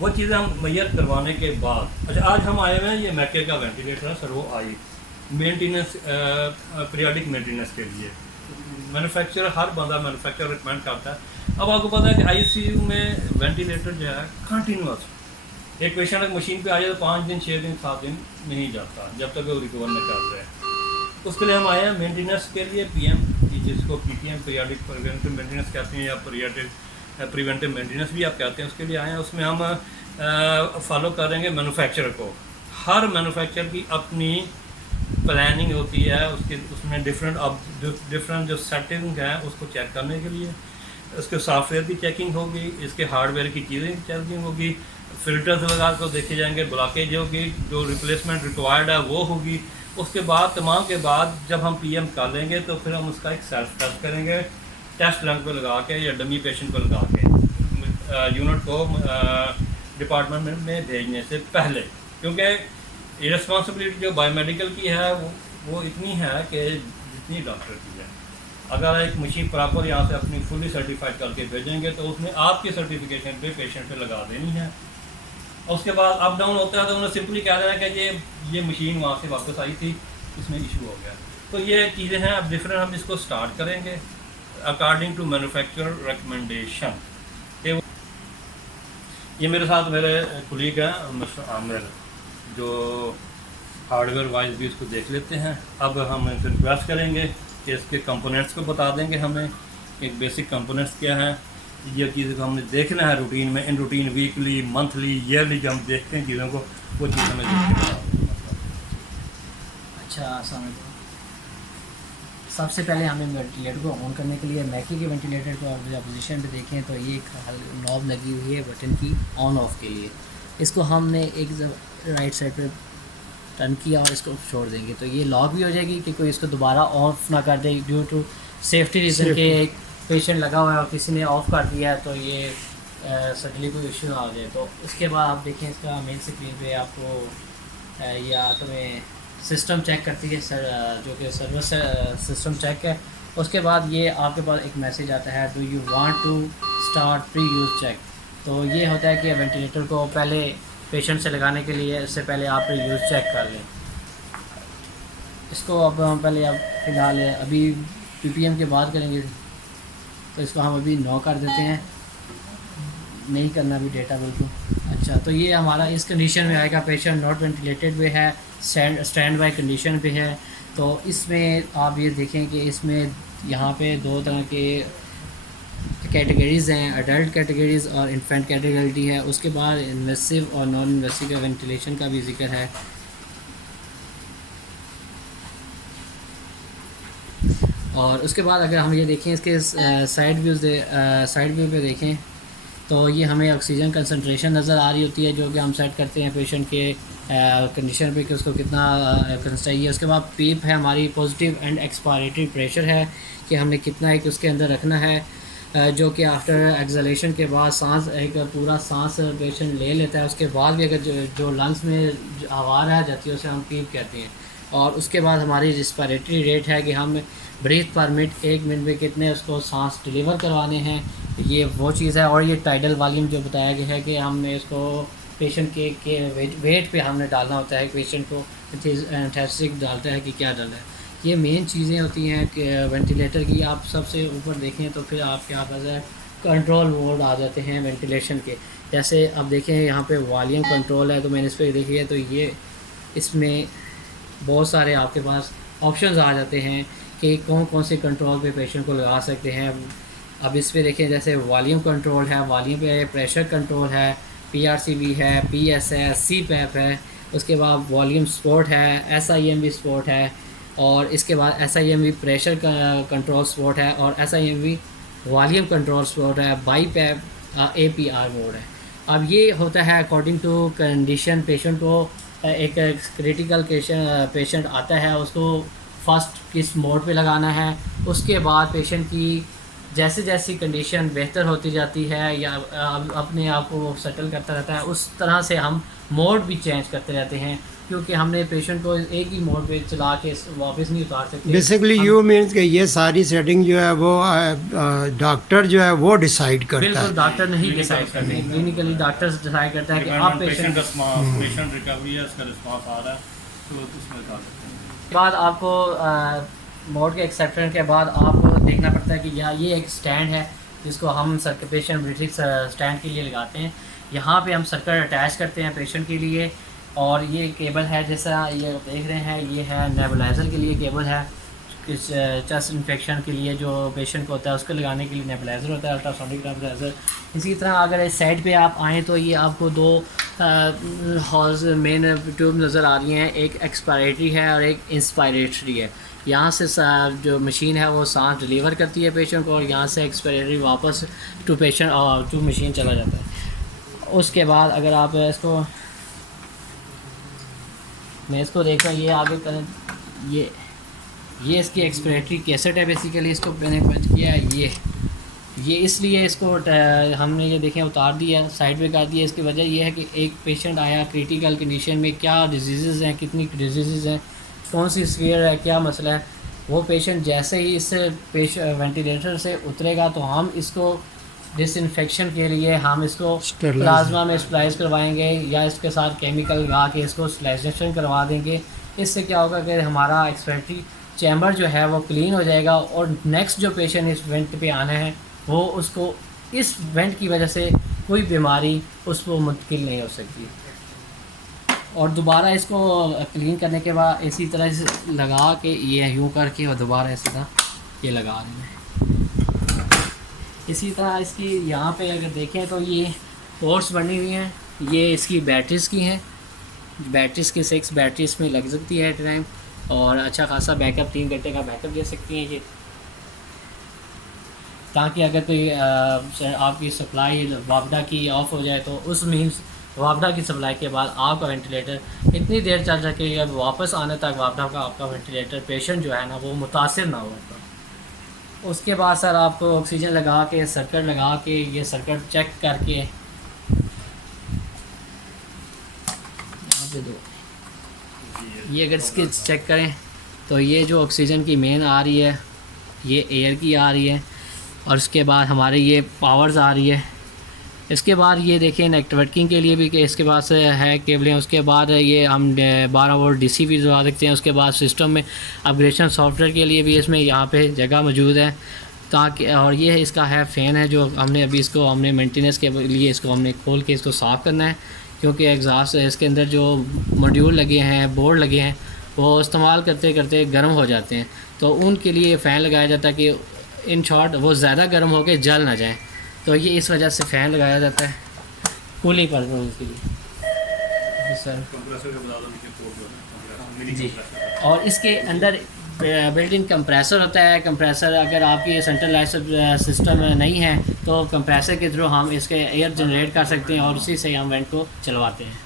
वो चीज़ें हम मुहैया करवाने के बाद, अच्छा आज हम आए हुए हैं, ये मैके का वेंटिलेटर है सर्वो आई, मेंटेनेंस, पीरियडिक मेंटेनेंस के लिए। मैन्युफैक्चरर, हर बंदा मैन्युफैक्चरर रिकमेंड करता है। अब आपको पता है कि आईसीयू में वेंटिलेटर जो है कंटिन्यूस, एक पेशेंट मशीन पे आ जाए तो 5 दिन 6 दिन 7 दिन नहीं जाता जब तक वो रिकवर नहीं कर रहे हैं। उसके लिए हम आए हैं मेंटेनेंस के लिए, पीएम की जिसको पीटीएम पीरियडिक प्रिवेंटिव मेंटेनेंस कहते हैं, या पीरियडिक प्रिवेंटिव मेंटेनेंस भी आप कहते हैं, उसके लिए आए हैं। उसमें हम फॉलो करेंगे मैन्युफैक्चरर को। हर मैन्युफैक्चरर की अपनी प्लानिंग होती है, उसके उसमें डिफरेंट जो सेटिंग है उसको चेक करने के लिए, उसके सॉफ्टवेयर की चेकिंग होगी, इसके हार्डवेयर की चीज़ें चेकिंग होगी, फिल्टर्स वगैरह को देखे जाएंगे, ब्लॉकेज होगी, जो रिप्लेसमेंट रिक्वायर्ड है वो होगी। उसके बाद तमाम के बाद जब हम पीएम कर लेंगे तो फिर हम उसका एक सेल्फ टेस्ट करेंगे, टेस्ट लंग पे लगा के या डमी पेशेंट को लगा के यूनिट को डिपार्टमेंट में भेजने से पहले, क्योंकि ये रिस्पॉन्सिबिलिटी जो बायोमेडिकल की है वो इतनी है कि जितनी डॉक्टर की है। अगर एक मशीन प्रॉपर यहाँ से अपनी फुली सर्टिफाइड करके भेजेंगे तो उसमें आपकी सर्टिफिकेशन पे पेशेंट पे लगा देनी है। और उसके बाद अप डाउन होता है तो उन्हें सिंपली कह देना कि ये मशीन वहाँ से वापस आई थी, इसमें इशू हो गया। तो ये चीज़ें हैं। अब डिफरेंट हम इसको स्टार्ट करेंगे अकॉर्डिंग टू मैन्युफैक्चरर रिकमेंडेशन। ये मेरे साथ मेरे कुलीग हैं मिस्टर आमिर, जो हार्डवेयर वाइज भी इसको देख लेते हैं। अब हम इनसे रिक्वेस्ट करेंगे कि इसके कंपोनेंट्स को बता देंगे हमें, एक बेसिक कंपोनेंट्स क्या हैं। ये चीज़ को हमने देखना है रूटीन में, in routine weekly monthly yearly जो हम देखते हैं चीज़ों को, वो चीज़ हमें देखना है। अच्छा, सबसे पहले हमें वेंटिलेटर को ऑन करने के लिए मैकी के वेंटिलेटर को आप पोजीशन पे देखें तो ये एक नॉब लगी हुई है बटन की ऑन ऑफ के लिए। इसको हमने एक राइट साइड पे टर्न किया और इसको छोड़ देंगे तो ये लॉक भी हो जाएगी कि कोई इसको दोबारा ऑफ ना कर दे ड्यू टू सेफ्टी रीज़न के। एक पेशेंट लगा हुआ है और किसी ने ऑफ़ कर दिया है तो ये सडनली कोई इशू ना हो जाए। तो इसके बाद आप देखें इसका मेन स्क्रीन पे आपको या तुम्हें सिस्टम चेक करती है सर, जो कि सर्वर सिस्टम चेक है। उसके बाद ये आपके पास एक मैसेज आता है, do you want to start pre use check. तो ये होता है कि वेंटिलेटर को पहले पेशेंट से लगाने के लिए इससे पहले आप प्री यूज़ चेक कर लें। इसको अब हम पहले अब फ़िलहाल अभी पीपीएम के बाद करेंगे तो इसको हम अभी 9 कर देते हैं, नहीं करना भी डेटा बिल्कुल। अच्छा, तो ये हमारा इस कंडीशन में आएगा, पेशेंट नॉट वेंटिलेटेड पे है, स्टैंड बाय कंडीशन पे है। तो इसमें आप ये देखें कि इसमें यहाँ पे 2 तरह के कैटेगरीज़ हैं, अडल्ट कैटेगरीज़ और इन्फेंट कैटेगरी है। उसके बाद इन्वेसिव और नॉन इन्वेसिव का वेंटिलेशन का भी जिक्र है। और उसके बाद अगर हम ये देखें इसके साइड व्यू पे देखें तो ये हमें ऑक्सीजन कंसंट्रेशन नज़र आ रही होती है, जो कि हम सेट करते हैं पेशेंट के कंडीशन पे कि उसको कितना करना चाहिए। उसके बाद पीप है हमारी, पॉजिटिव एंड एक्सपायरेटरी प्रेशर है कि हमने कितना एक उसके अंदर रखना है, जो कि आफ्टर एक्सलेशन के बाद सांस एक पूरा सांस पेशेंट ले लेता है। उसके बाद भी अगर जो लंग्स में हवा रह जाती है उसे हम पीप कहते हैं। और उसके बाद हमारी रिस्पायरेटरी रेट है कि हम ब्रीथ पर मिनट 1 मिनट में कितने उसको सांस डिलीवर करवाने हैं, ये वो चीज़ है। और ये टाइडल वॉल्यूम जो बताया गया है कि हमने इसको पेशेंट के वेट पे हमने डालना होता है, पेशेंट को एंथेसिक डालता है कि क्या डालना है। ये मेन चीज़ें होती हैं कि वेंटिलेटर की। आप सबसे ऊपर देखें तो फिर आपके पास कंट्रोल मोड आ जाते हैं वेंटिलेशन के। जैसे अब देखें यहाँ पे वॉल्यूम कंट्रोल है, तो मैंने इस पर देखिए तो ये इसमें बहुत सारे आपके पास ऑप्शंस आ जाते हैं कि कौन कौन से कंट्रोल पे पेशेंट को लगा सकते हैं। अब इस पे देखें जैसे वॉल्यूम कंट्रोल है, वॉल्यूम पे प्रेशर कंट्रोल है, पीआरसीबी है, पीएस है, सीपैप है। उसके बाद वॉल्यूम सपोर्ट है, एसआईएमवी सपोर्ट है, और इसके बाद एसआईएमवी प्रेशर कंट्रोल सपोर्ट है, और एसआईएमवी वॉल्यूम कंट्रोल सपोर्ट है, बाईपैप एपीआर मोड है। अब ये होता है अकॉर्डिंग टू कंडीशन। पेशेंट को एक क्रिटिकल पेशेंट आता है, उसको फर्स्ट किस मोड पे लगाना है, उसके बाद पेशेंट की जैसे जैसी कंडीशन बेहतर होती जाती है या अपने आप को सेटल करता रहता है, उस तरह से हम मोड भी चेंज करते रहते हैं, क्योंकि हमने पेशेंट को एक ही मोड पे चला के वापस नहीं उतार सकते। बेसिकली यू मीन्स कि ये सारी सेटिंग जो है वो डॉक्टर जो है वो डिसाइड करता बिल्कुल है। डॉक्टर नहीं डिसाइड करते, क्लिनिकली डॉक्टर डिसाइड करता है कि आप पेशेंट पेशेंट रिकवरी है, इसका रिस्पांस आ रहा है तो उसमें कर सकते हैं। बाद आपको मोड के एक्सेप्शन के बाद आपको देखना पड़ता है कि ये एक स्टैंड है जिसको हम पेशेंट ब्रीथिंग स्टैंड के लिए लगाते हैं। यहाँ पे हम सर्किट अटैच करते हैं पेशेंट के लिए, और ये केबल है जैसा ये देख रहे हैं, ये है नेबुलाइज़र के लिए केबल है। इस चेस्ट इन्फेक्शन के लिए जो पेशेंट को होता है उसको लगाने के लिए नेबुलाइज़र होता है, अल्ट्रासोनिक नेबुलाइज़र। इसी तरह अगर इस साइड पे आप आएँ तो ये आपको दो हॉल्स मेन ट्यूब नज़र आ रही हैं, एक एक्सपायरेटरी है और एक इंस्पायरेटरी है। यहाँ से जो मशीन है वो सांस डिलीवर करती है पेशेंट को, और यहाँ से एक्सपायरेटरी वापस टू पेशेंट और टू मशीन चला जाता है। उसके बाद अगर आप इसको मैं इसको देखता हूँ, ये आगे करें, ये इसकी एक्सपायरेटरी कैसेट है बेसिकली, इसको मैंने बंद किया है। ये इसलिए इसको हमने ये देखें उतार दिया, साइड पे कर दिया। इसकी वजह ये है कि एक पेशेंट आया क्रिटिकल कंडीशन में, क्या डिजीज़ हैं, कितनी डिजीज़ हैं, कौन सी सीवियर है, क्या मसला है, वो पेशेंट जैसे ही इस वेंटिलेटर से उतरेगा तो हम इसको डिसइंफेक्शन के लिए हम इसको प्लाज्मा में स्प्लाइस करवाएंगे या इसके साथ केमिकल लगा के इसको स्लाइजेशन करवा देंगे। इससे क्या होगा कि हमारा एक्सपायरेटरी चैम्बर जो है वो क्लीन हो जाएगा, और नेक्स्ट जो पेशेंट इस वेंट पे आना है वो उसको इस वेंट की वजह से कोई बीमारी उसको मुंतकिल नहीं हो सकती। और दोबारा इसको क्लीन करने के बाद इसी तरह से लगा के ये यूँ करके और दोबारा इसी तरह ये लगा रहे हैं। इसी तरह इसकी यहाँ पे अगर देखें तो ये पोर्ट्स बनी हुई हैं, ये इसकी बैटरीज़ की हैं। बैटरीज़ की 6 बैटरी इसमें लग सकती है एट टाइम, और अच्छा खासा बैकअप 3 घंटे का बैकअप दे सकती हैं ये, ताकि अगर कोई आपकी सप्लाई वापडा की ऑफ हो जाए तो उस मीन्स वापडा की सप्लाई के बाद आपका वेंटिलेटर इतनी देर चल सके कि वापस आने तक वापडा का आपका वेंटिलेटर पेशेंट जो है ना वो मुतासिर ना हो। उसके बाद सर आपको ऑक्सीजन लगा के सर्किट लगा के ये सर्किट चेक करके यहाँ पे दो ये अगर इसके चेक करें तो ये जो ऑक्सीजन की मेन आ रही है ये एयर की आ रही है, और उसके बाद हमारे ये पावर्स आ रही है। इसके बाद ये देखें नेटवर्किंग के लिए भी कि इसके पास है केबलें। उसके बाद ये हम 12 वोल्ट डीसी भी लगा सकते हैं। उसके बाद सिस्टम में अपग्रेडेशन सॉफ्टवेयर के लिए भी इसमें यहाँ पे जगह मौजूद है, ताकि और ये इसका है फ़ैन है जो हमने अभी इसको हमने मेंटेनेंस के लिए इसको हमने खोल के इसको साफ़ करना है, क्योंकि एग्जॉस्ट इसके अंदर जो मॉड्यूल लगे हैं, बोर्ड लगे हैं, वो इस्तेमाल करते करते गर्म हो जाते हैं, तो उनके लिए फ़ैन लगाया जाता है कि इन शॉर्ट वो ज़्यादा गर्म होकर जल ना जाए। तो ये इस वजह से फ़ैन लगाया जाता है कूलिंग पर्पज़ के लिए। सर जी, और इसके अंदर बिल्ट-इन कंप्रेसर होता है। कंप्रेसर अगर आपकी सेंट्रलाइज्ड सिस्टम नहीं है तो कंप्रेसर के थ्रू हम इसके एयर जनरेट कर सकते हैं और उसी से हम वेंट को चलवाते हैं।